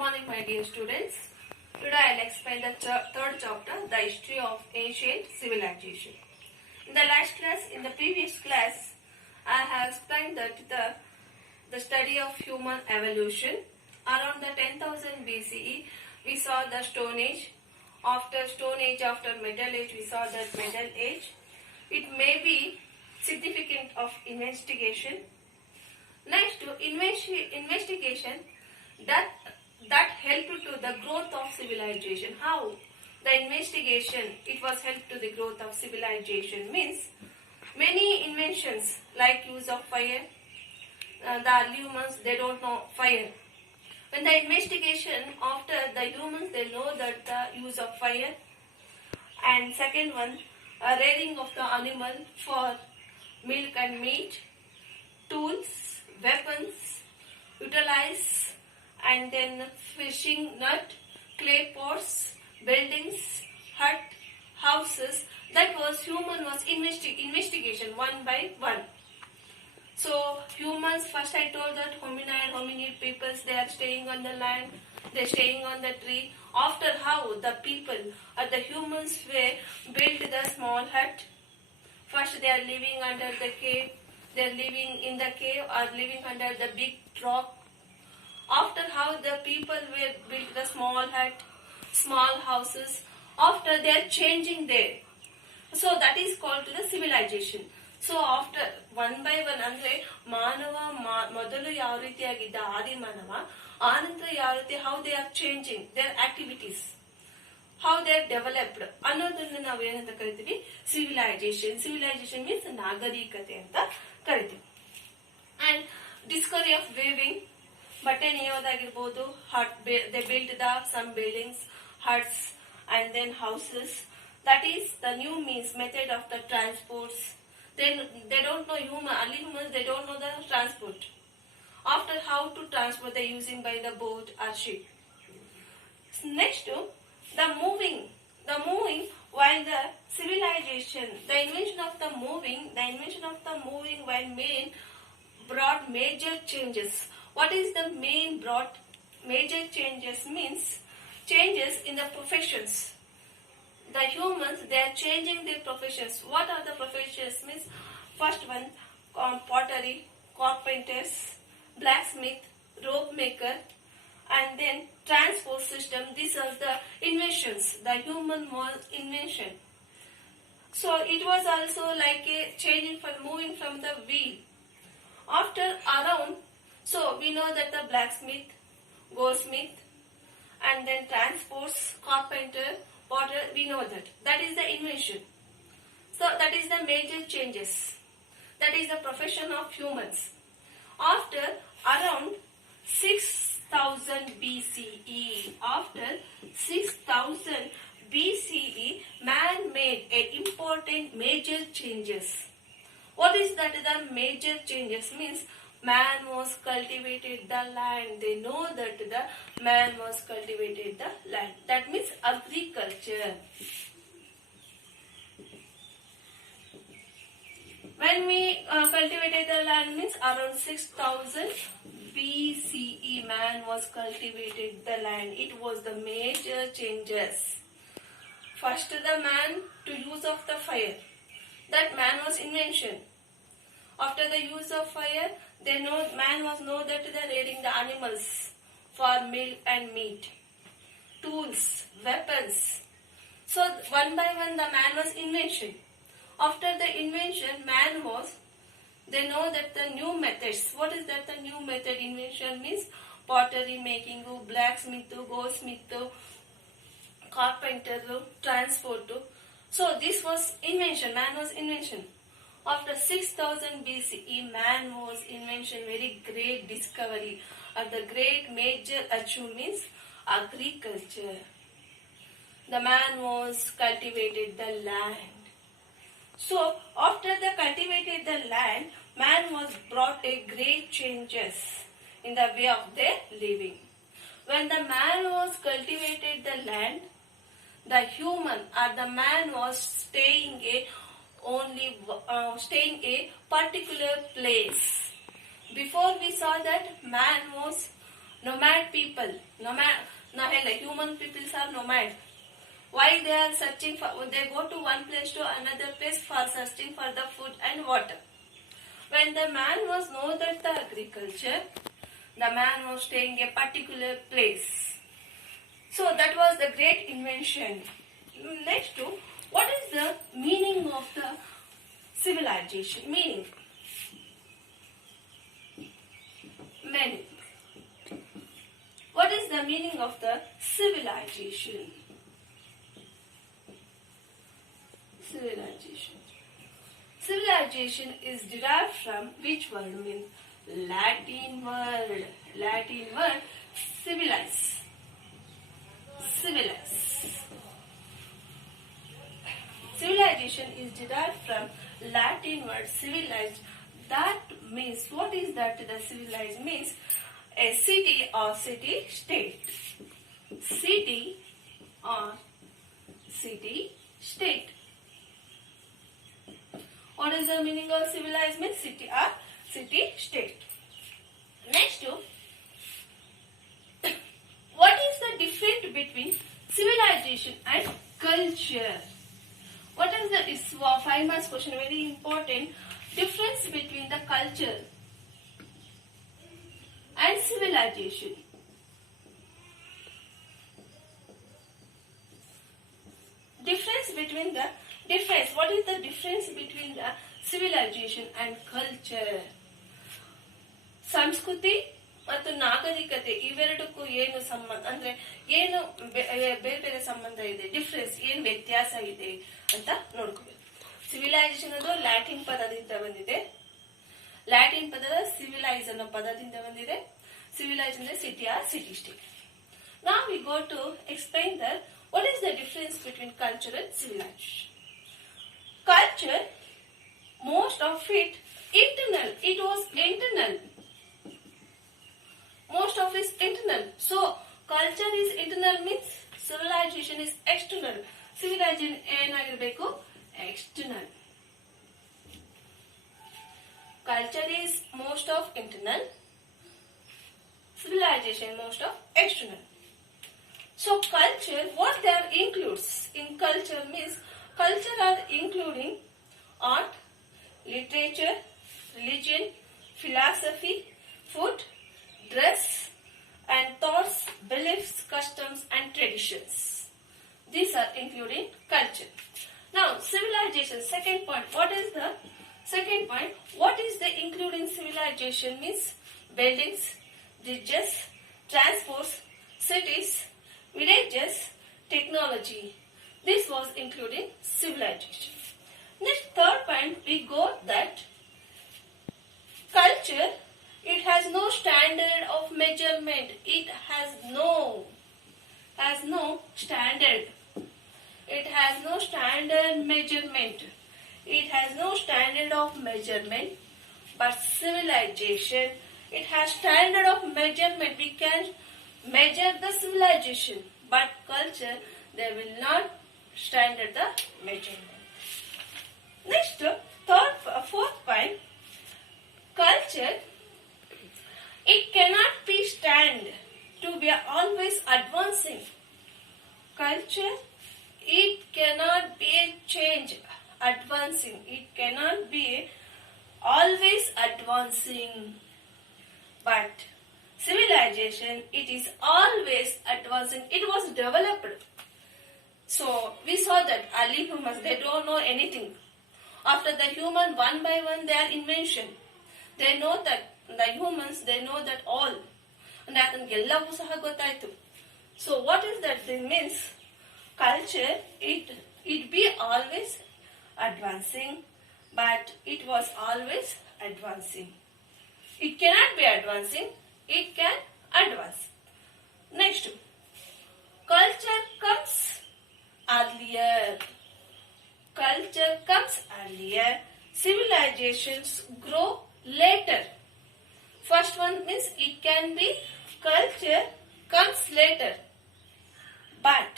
morning, my dear students. Today I will explain the third chapter, the history of ancient civilization. In the last class, in the previous class, I have explained that the study of human evolution. Around the 10,000 BCE, we saw the Stone Age. After Stone Age, after Metal Age, we saw that Metal Age. It may be significant of investigation. Next, investigation that helped to the growth of civilization. How? The investigation, it was help to the growth of civilization means many inventions like use of fire. The humans, they don't know fire. When the investigation after the humans, they know that the use of fire. And second one, rearing of the animal for milk and meat, tools, weapons, utilize, and then fishing net, clay pots, buildings, hut, houses. That was human was investigation one by one. So humans, first I told that hominid peoples, they are staying on the land, they are staying on the tree. After how the people or the humans were built the small hut. First they are living under the cave, they are living in the cave or living under the big rock. After how the people were built the small hut, small houses, after they are changing there. So that is called the civilization. So after one by one andre ಮಾನವ ಮೊದಲು ಯಾವ ರೀತಿಯಾಗಿದ್ದ ಆದಿ ಮಾನವ ಆನಂತರ ಯಾವ ರೀತಿ how they are changing their activities, how they are developed ಅನ್ನೋದನ್ನ ನಾವು ಏನಂತ ಕರಿತೀವಿ civilization means ನಾಗರಿಕತೆ ಅಂತ ಕರಿತೀವಿ. And discovery of weaving, ಬಟ್ಟೆ ನೇಯೋದಾಗಿರ್ಬೋದು, they built some buildings, huts and then houses. That is the new means method of the transports. Then they don't know early humans, they don't know the transport. After how to transport, they using by the boat or ship. Next, the moving while the civilization, the invention of the moving while brought major changes. What is the main brought major changes means changes in the professions. The humans, they are changing their professions. What are the professions means? First one, pottery, carpenters, blacksmith, rope maker, and then transport system. These are the inventions. The human was invention. So it was also like a changing from moving from the wheel. After around, so we know that the blacksmith, goldsmith, and then transports, carpenter, potter, we know that. That is the invention. So that is the major changes. That is the profession of humans. After around 6000 BCE, man made a important major changes. What is that? The major changes means man was cultivated the land. They know that the man was cultivated the land. That means agriculture. When we cultivated the land means around 6000 BCE man was cultivated the land. It was the major changes. First the man to use of the fire. That man was invention. After the use of fire, man was know that they are rearing the animals for milk and meat, tools, weapons. So one by one the man was invention. After the invention, they know that the new methods. What is that? The new method invention means pottery making, blacksmith, goldsmith, carpenter, transport. So this was invention. Man was invention. After 6000 BCE, man was invention, very great discovery. The great major achievement means agriculture. The man was cultivated the land. So after the cultivated the land, man was brought a great changes in the way of their living. When the man was cultivated the land, the human or the man was staying a particular place. Before we saw that man was nomadic. nomad people. Human peoples are nomad. Why they are searching for? They go to one place to another place for searching for the food and water. When the man was know that the agriculture, the man was staying a particular place. So that was the great invention. Next to, what is the meaning of the civilization? Meaning. What is the meaning of the civilization? Civilization is derived from which word? Means Latin word. Civilize. Civilization is derived from Latin word civilized. That means, what is that? The civilized means a city or city state. City or city state. What is the meaning of civilized? Means city or city state. Next to, what is the difference between civilization and culture? What is the 5 marks question? Very important. Difference between the culture and civilization. What is the difference between the civilization and culture? ಸಂಸ್ಕೃತಿ ಮತ್ತು ನಾಗರಿಕತೆ ಇವೆರಡಕ್ಕೂ ಏನು ಸಂಬಂಧ, ಅಂದ್ರೆ ಏನು ಬೇರೆ ಸಂಬಂಧ ಇದೆ, ಡಿಫ್ರೆನ್ಸ್ ಏನು ವ್ಯತ್ಯಾಸ ಇದೆ ಅಂತ ನೋಡ್ಕೋಬೇಕು. ಸಿವಿಲೈಸೇಷನ್ ಅದು ಲ್ಯಾಟಿನ್ ಪದದಿಂದ ಬಂದಿದೆ. ಲ್ಯಾಟಿನ್ ಪದದ ಸಿವಿಲೈಸ್ ಅನ್ನೋ ಪದದಿಂದ ಬಂದಿದೆ. ಸಿವಿಲೈಸ್ ಅಂದ್ರೆ city or city state. Now we go to explain that what is the difference between culture and civilization. Culture, most of it internal. It was internal. Most of it is internal. So culture is internal means civilization is external. Civilization ಏನಾಗಿರಬೇಕು? External. Culture is most of internal. Civilization most of external. So culture, what there includes in culture means culture are including art, literature, religion, philosophy, food, dress, and thoughts, beliefs, customs, and traditions. These are including culture. Now, civilization, second point. What is the second point? What is the including civilization means buildings, bridges, transports, cities, villages, technology. This was including civilization. Next, third point, we got that culture, it has no standard of measurement. It has no standard. It has no standard measurement. It has no standard of measurement. But civilization, it has standard of measurement. We can measure the civilization. But culture, they will not standard the measurement. Next, fourth point, culture, it cannot be stand to be always advancing. Culture, it cannot be change, advancing. It cannot be always advancing. But civilization, it is always advancing. It was developed. So we saw that early humans, they don't know anything. After the human, one by one, their invention. They know that the humans, they know that all. And ಎಲ್ಲವೂ ಸಹ ಗೊತ್ತಾಯ್ತು. So what is that thing means? Culture, it be always advancing, but it was always advancing. It cannot be advancing, it can advance. Next, culture comes earlier. Culture comes earlier. Civilizations grow later. First one means it can be culture comes later, but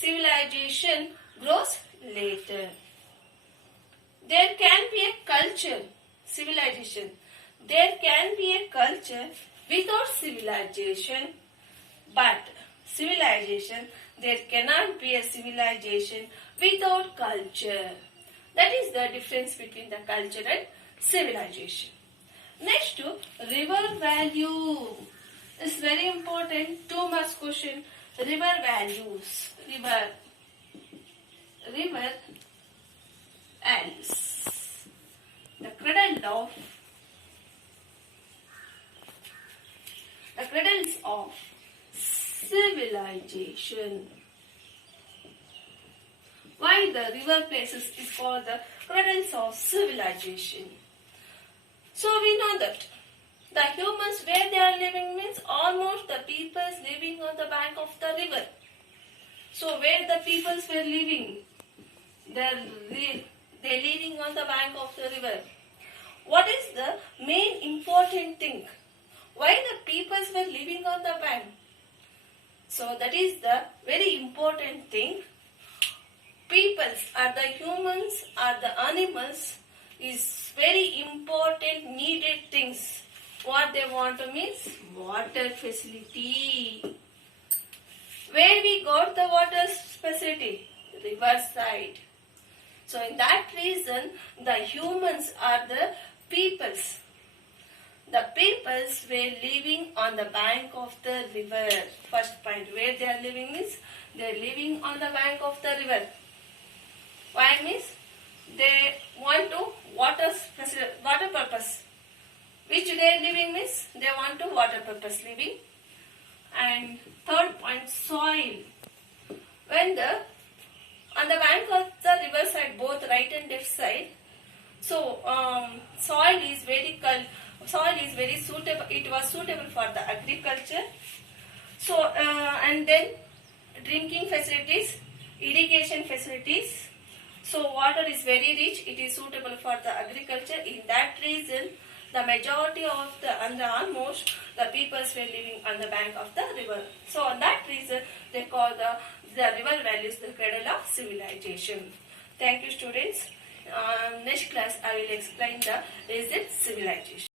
civilization grows later. There can be a culture, civilization. There can be a culture without civilization, But civilization, there cannot be a civilization without culture. That is the difference between the culture and civilization. Next to river value. It's very important. 2 marks question. River values. River values. The cradles of civilization. Why the river places is called the cradles of civilization? So we know that the humans where they are living means almost the peoples living on the bank of the river. So where the peoples were living, they're living on the bank of the river. What is the main important thing? Why the peoples were living on the bank? So that is the very important thing. Peoples are the humans, are the animals is very important needed things. What they want to means water facility. Where we got the water facility? Riverside. So in that reason, the humans are the peoples. The peoples were living on the bank of the river. First point, where they are living is they are living on the bank of the river. Why means they want to water purpose. Which they are living means they want to water purpose living. And third point, soil. When on the bank of the river side, both right and left side, so soil is very suitable. It was suitable for the agriculture. So and then drinking facilities, irrigation facilities. So water is very rich. It is suitable for the agriculture. In that reason, the majority of almost the peoples were living on the bank of the river. So on that reason, they call the river valleys the cradle of civilization. Thank you, students. Next class, I will explain the civilization.